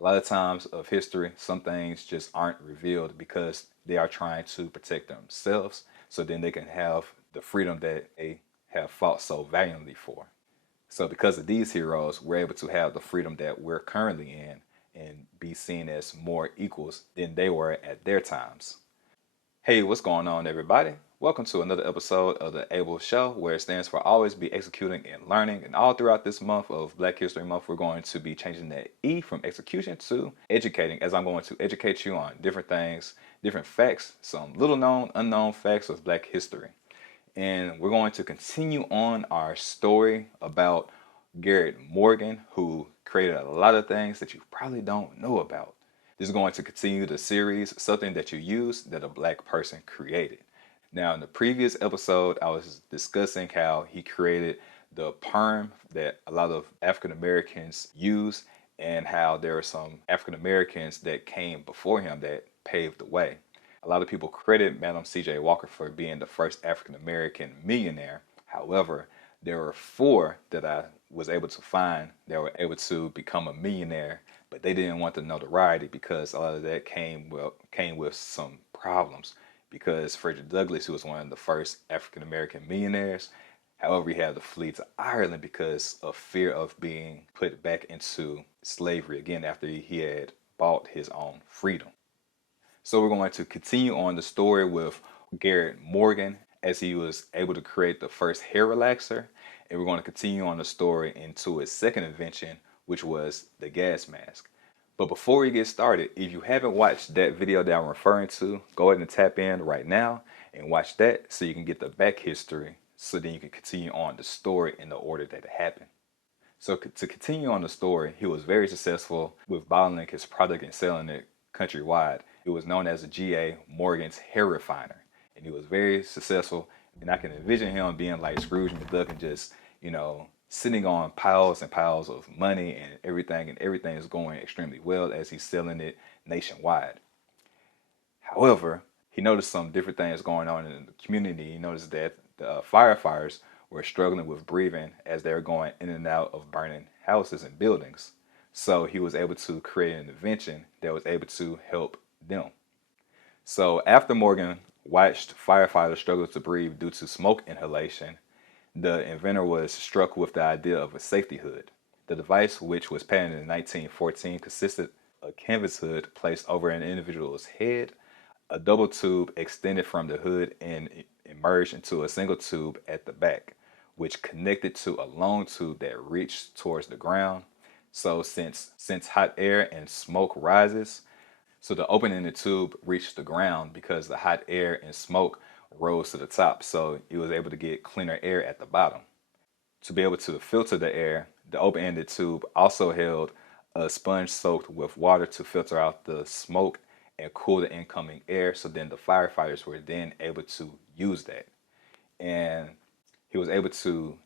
A lot of times of history, some things just aren't revealed because they are trying to protect themselves so then they can have the freedom that they have fought so valiantly for. So because of these heroes, we're able to have the freedom that we're currently in and be seen as more equals than they were at their times. Hey, what's going on, everybody? Welcome to another episode of the ABEL show, where it stands for Always Be Executing and Learning. And all throughout this month of Black History Month, we're going to be changing that E from execution to educating, as I'm going to educate you on different things, different facts, some little known, unknown facts of Black history. And we're going to continue on our story about Garrett Morgan, who created a lot of things that you probably don't know about. This is going to continue the series, Something That You Use That a Black Person Created. Now, in the previous episode, I was discussing how he created the perm that a lot of African Americans use, and how there are some African Americans that came before him that paved the way. A lot of people credit Madam C.J. Walker for being the first African American millionaire. However, there were four that I was able to find that were able to become a millionaire, but they didn't want the notoriety because a lot of that came with some problems. Because Frederick Douglass, who was one of the first African American millionaires, however, he had to flee to Ireland because of fear of being put back into slavery again after he had bought his own freedom. So we're going to continue on the story with Garrett Morgan as he was able to create the first hair relaxer. And we're going to continue on the story into his second invention, which was the gas mask. But before we get started, if you haven't watched that video that I'm referring to, go ahead and tap in right now and watch that so you can get the back history, so then you can continue on the story in the order that it happened. So to continue on the story, he was very successful with bottling his product and selling it countrywide. It was known as the G.A. Morgan's hair refiner, and he was very successful. And I can envision him being like Scrooge McDuck and just, sitting on piles and piles of money and everything is going extremely well as he's selling it nationwide. However, he noticed some different things going on in the community. He noticed that the firefighters were struggling with breathing as they were going in and out of burning houses and buildings. So he was able to create an invention that was able to help them. So after Morgan watched firefighters struggle to breathe due to smoke inhalation, the inventor was struck with the idea of a safety hood. The device, which was patented in 1914, consisted of a canvas hood placed over an individual's head. A double tube extended from the hood and emerged into a single tube at the back, which connected to a long tube that reached towards the ground. So since hot air and smoke rises, so the opening in the tube reached the ground because the hot air and smoke rose to the top. So it was able to get cleaner air at the bottom. To be able to filter the air, the open-ended tube also held a sponge soaked with water to filter out the smoke and cool the incoming air. So then the firefighters were then able to use that. And he was able to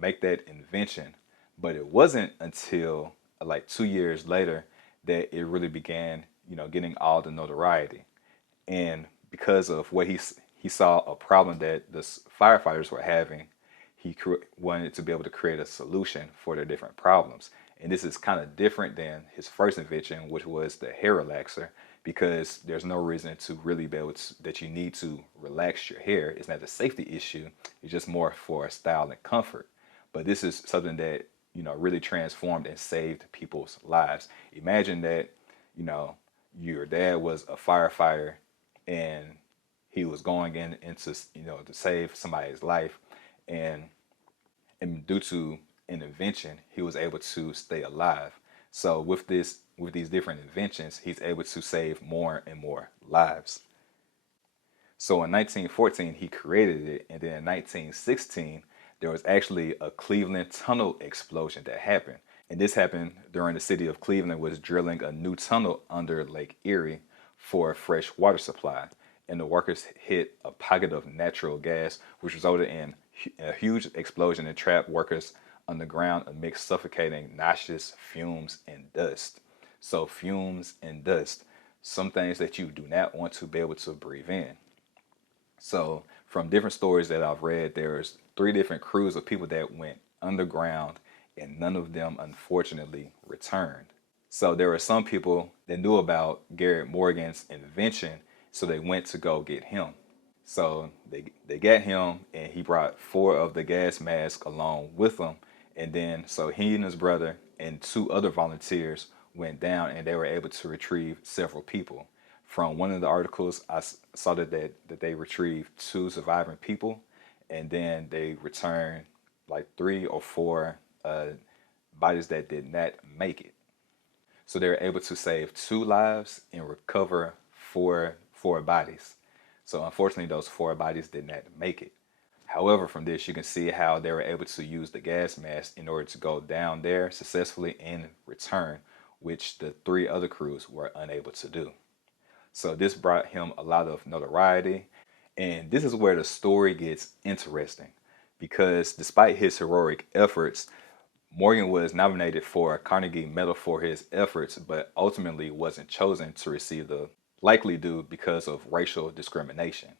make that invention. But it wasn't until like 2 years later that it really began, getting all the notoriety. And because of what he saw a problem that the firefighters were having, he wanted to be able to create a solution for their different problems. And this is kind of different than his first invention, which was the hair relaxer, because there's no reason to really be able to, that you need to relax your hair. It's not a safety issue. It's just more for style and comfort. But this is something that, really transformed and saved people's lives. Imagine that, your dad was a firefighter and he was going into, to save somebody's life. And due to an invention, he was able to stay alive. So with these different inventions, he's able to save more and more lives. So in 1914, he created it. And then in 1916, there was actually a Cleveland tunnel explosion that happened. And this happened during the city of Cleveland was drilling a new tunnel under Lake Erie for a fresh water supply. And the workers hit a pocket of natural gas, which resulted in a huge explosion and trapped workers underground amidst suffocating noxious fumes and dust. So fumes and dust, some things that you do not want to be able to breathe in. So from different stories that I've read, there's 3 different crews of people that went underground and none of them unfortunately returned. So there were some people that knew about Garrett Morgan's invention, so they went to go get him. So they got him, and he brought 4 of the gas masks along with him. And then so he and his brother and 2 other volunteers went down, and they were able to retrieve several people. From one of the articles, I saw that they retrieved 2 surviving people, and then they returned like 3 or 4 bodies that did not make it. So they were able to save 2 lives and recover four bodies. So unfortunately, those 4 bodies did not make it. However, from this, you can see how they were able to use the gas mask in order to go down there successfully and return, which the 3 other crews were unable to do. So this brought him a lot of notoriety. And this is where the story gets interesting, because despite his heroic efforts, Morgan was nominated for a Carnegie Medal for his efforts, but ultimately wasn't chosen to receive the likely due because of racial discrimination.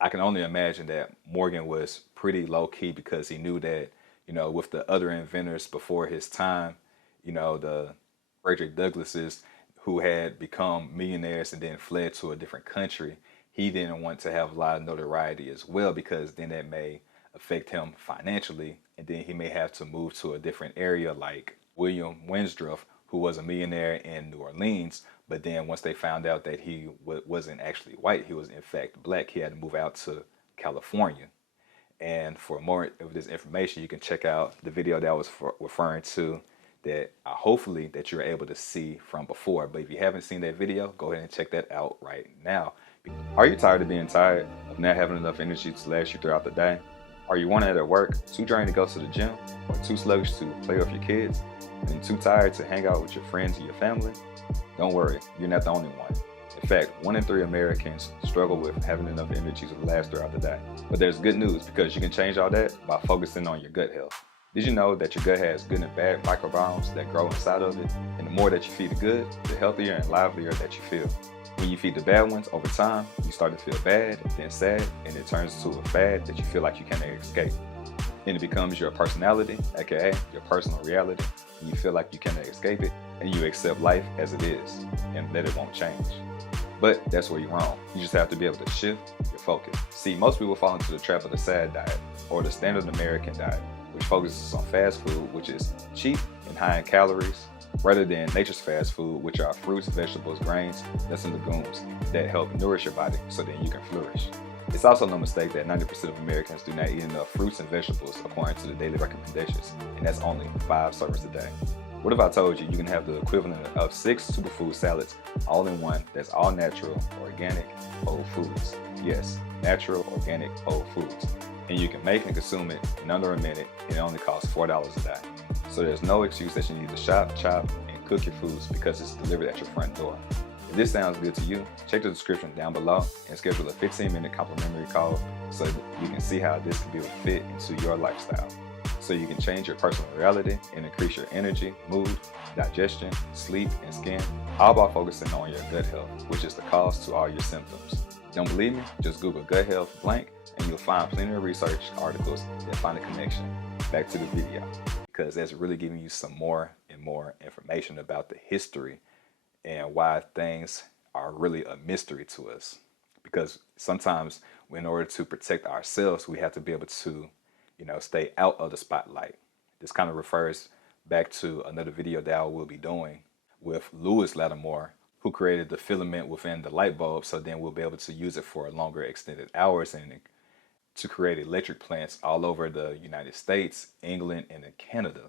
I can only imagine that Morgan was pretty low key because he knew that, with the other inventors before his time, the Frederick Douglasses who had become millionaires and then fled to a different country, he didn't want to have a lot of notoriety as well, because then that may affect him financially, and then he may have to move to a different area like William Winsdruff, who was a millionaire in New Orleans, but then once they found out that he wasn't actually white, he was in fact black, he had to move out to California. And for more of this information, you can check out the video that I was referring to, that hopefully that you're able to see from before. But if you haven't seen that video, go ahead and check that out right now. Are you tired of being tired, of not having enough energy to last you throughout the day? Are you worn out at work, too drained to go to the gym, or too sluggish to play with your kids, and too tired to hang out with your friends and your family? Don't worry, you're not the only one. In fact, 1 in 3 Americans struggle with having enough energy to last throughout the day. But there's good news, because you can change all that by focusing on your gut health. Did you know that your gut has good and bad microbiomes that grow inside of it? And the more that you feed the good, the healthier and livelier that you feel. When you feed the bad ones over time, you start to feel bad, then sad, and it turns to a fad that you feel like you can't escape. And it becomes your personality, aka your personal reality, and you feel like you cannot escape it, and you accept life as it is, and that it won't change. But that's where you're wrong. You just have to be able to shift your focus. See, most people fall into the trap of the SAD diet, or the standard American diet, which focuses on fast food, which is cheap and high in calories, rather than nature's fast food, which are fruits, vegetables, grains, nuts, and legumes that help nourish your body so that you can flourish. It's also no mistake that 90% of Americans do not eat enough fruits and vegetables according to the daily recommendations, and that's only 5 servings a day. What if I told you you can have the equivalent of 6 superfood salads all in one that's all natural, organic, whole foods? Yes, natural, organic, whole foods. And you can make and consume it in under a minute, and it only costs $4 a day. So there's no excuse that you need to shop, chop, and cook your foods because it's delivered at your front door. If this sounds good to you, check the description down below and schedule a 15-minute complimentary call so you can see how this can be a fit into your lifestyle. So you can change your personal reality and increase your energy, mood, digestion, sleep, and skin, all by focusing on your gut health, which is the cause to all your symptoms. Don't believe me? Just Google gut health blank and you'll find plenty of research articles that find a connection. Back to the video, because that's really giving you some more and more information about the history and why things are really a mystery to us. Because sometimes in order to protect ourselves, we have to be able to, stay out of the spotlight. This kind of refers back to another video that I will be doing with Lewis Lattimore, who created the filament within the light bulb, so then we'll be able to use it for longer extended hours and to create electric plants all over the United States, England, and in Canada.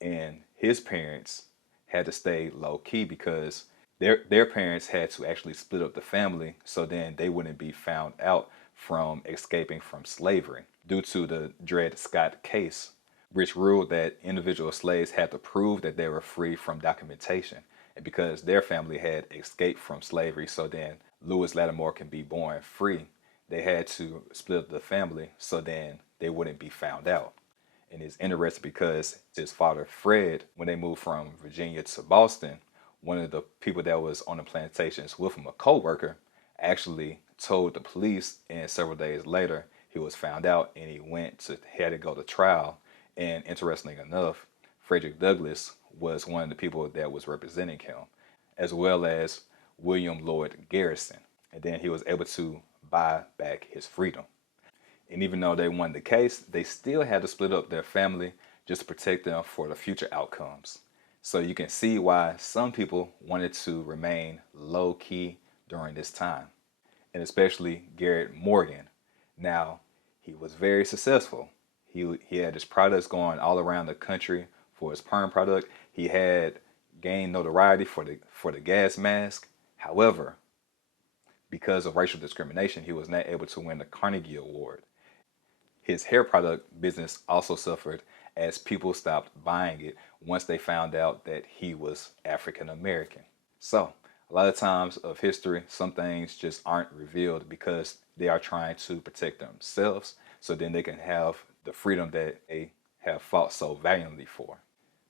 And his parents had to stay low key because their parents had to actually split up the family so then they wouldn't be found out from escaping from slavery, due to the Dred Scott case, which ruled that individual slaves had to prove that they were free from documentation. And because their family had escaped from slavery, so then Lewis Lattimore can be born free, they had to split up the family so then they wouldn't be found out. And it's interesting because his father, Fred, when they moved from Virginia to Boston, one of the people that was on the plantations with him, a co-worker, actually told the police, and several days later he was found out and he had to go to trial. And interestingly enough, Frederick Douglass was one of the people that was representing him, as well as William Lloyd Garrison. And then he was able to buy back his freedom. And even though they won the case, they still had to split up their family just to protect them for the future outcomes. So you can see why some people wanted to remain low key during this time, and especially Garrett Morgan. Now, he was very successful. He had his products going all around the country for his perm product. He had gained notoriety for the gas mask. However, because of racial discrimination, he was not able to win the Carnegie Award. His hair product business also suffered as people stopped buying it once they found out that he was African American. So, a lot of times of history, some things just aren't revealed because they are trying to protect themselves so then they can have the freedom that they have fought so valiantly for.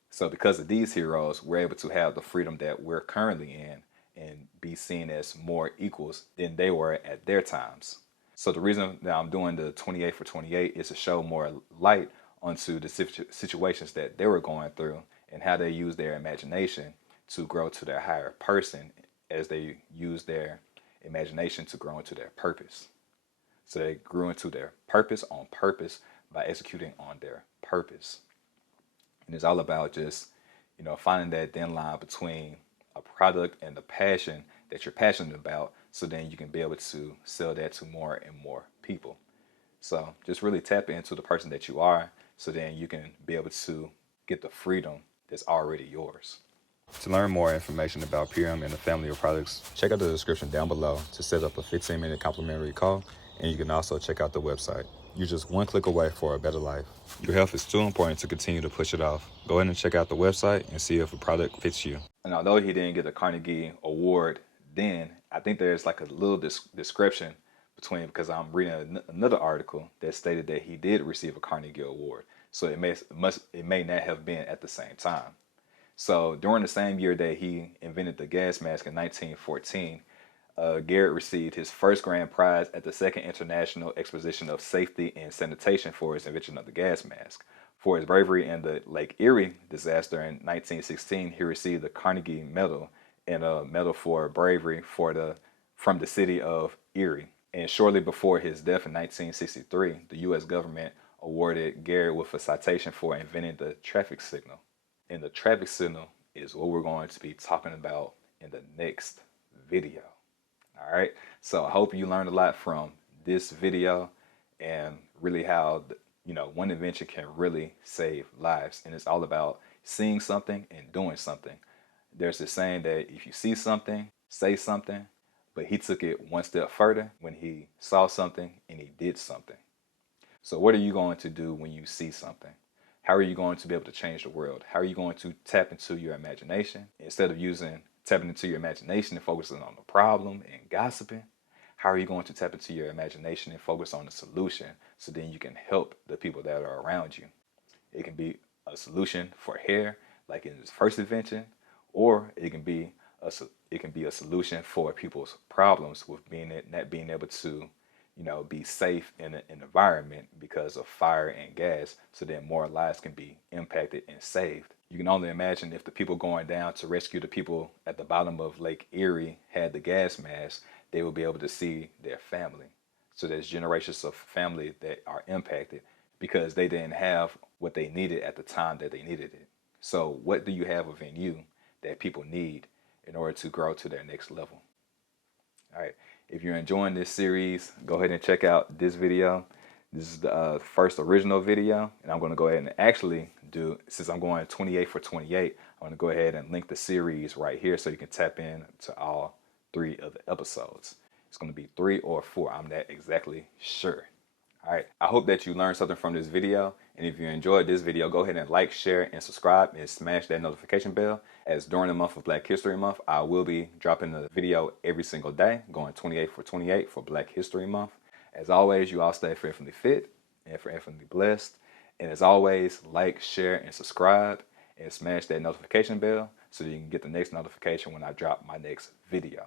So because of these heroes, we're able to have the freedom that we're currently in and be seen as more equals than they were at their times. So the reason that I'm doing the 28 for 28 is to show more light onto the situations that they were going through and how they use their imagination to grow to their higher person as they use their imagination to grow into their purpose. So they grew into their purpose on purpose by executing on their purpose. And it's all about just, finding that thin line between a product and the passion that you're passionate about, so then you can be able to sell that to more and more people. So just really tap into the person that you are, so then you can be able to get the freedom that's already yours. To learn more information about PRM and the family of products, check out the description down below to set up a 15-minute complimentary call, and you can also check out the website. You're just one click away for a better life. Your health is too important to continue to push it off. Go ahead and check out the website and see if a product fits you. And although he didn't get the Carnegie Award then, I think there's like a little description between, because I'm reading another article that stated that he did receive a Carnegie Award. So it may not have been at the same time. So during the same year that he invented the gas mask in 1914, Garrett received his first grand prize at the Second International Exposition of Safety and Sanitation for his invention of the gas mask. For his bravery in the Lake Erie disaster in 1916, he received the Carnegie Medal and a medal for bravery from the city of Erie. And shortly before his death in 1963, the U.S. government awarded Garrett with a citation for inventing the traffic signal. And the traffic signal is what we're going to be talking about in the next video. All right. So I hope you learned a lot from this video, and really how, one invention can really save lives. And it's all about seeing something and doing something. There's this saying that if you see something, say something, but he took it one step further when he saw something and he did something. So what are you going to do when you see something? How are you going to be able to change the world? How are you going to tap into your imagination instead of tapping into your imagination and focusing on the problem and gossiping? How are you going to tap into your imagination and focus on the solution, so then you can help the people that are around you? It can be a solution for hair, like in his first invention, or it can be a solution for people's problems with not being able to be safe in an environment because of fire and gas, so that more lives can be impacted and saved. You can only imagine if the people going down to rescue the people at the bottom of Lake Erie had the gas mask, they will be able to see their family. So there's generations of family that are impacted because they didn't have what they needed at the time that they needed it. So what do you have within you that people need in order to grow to their next level? All right. If you're enjoying this series, go ahead and check out this video. This is the first original video, and I'm going to go ahead and actually since I'm going 28 for 28, I'm going to go ahead and link the series right here so you can tap in to all 3 of the episodes. It's going to be 3 or 4. I'm not exactly sure. All right. I hope that you learned something from this video. And if you enjoyed this video, go ahead and like, share, and subscribe, and smash that notification bell, as during the month of Black History Month, I will be dropping a video every single day, going 28 for 28 for Black History Month. As always, you all stay fearfully fit and fearfully blessed. And as always, like, share, and subscribe, and smash that notification bell so that you can get the next notification when I drop my next video.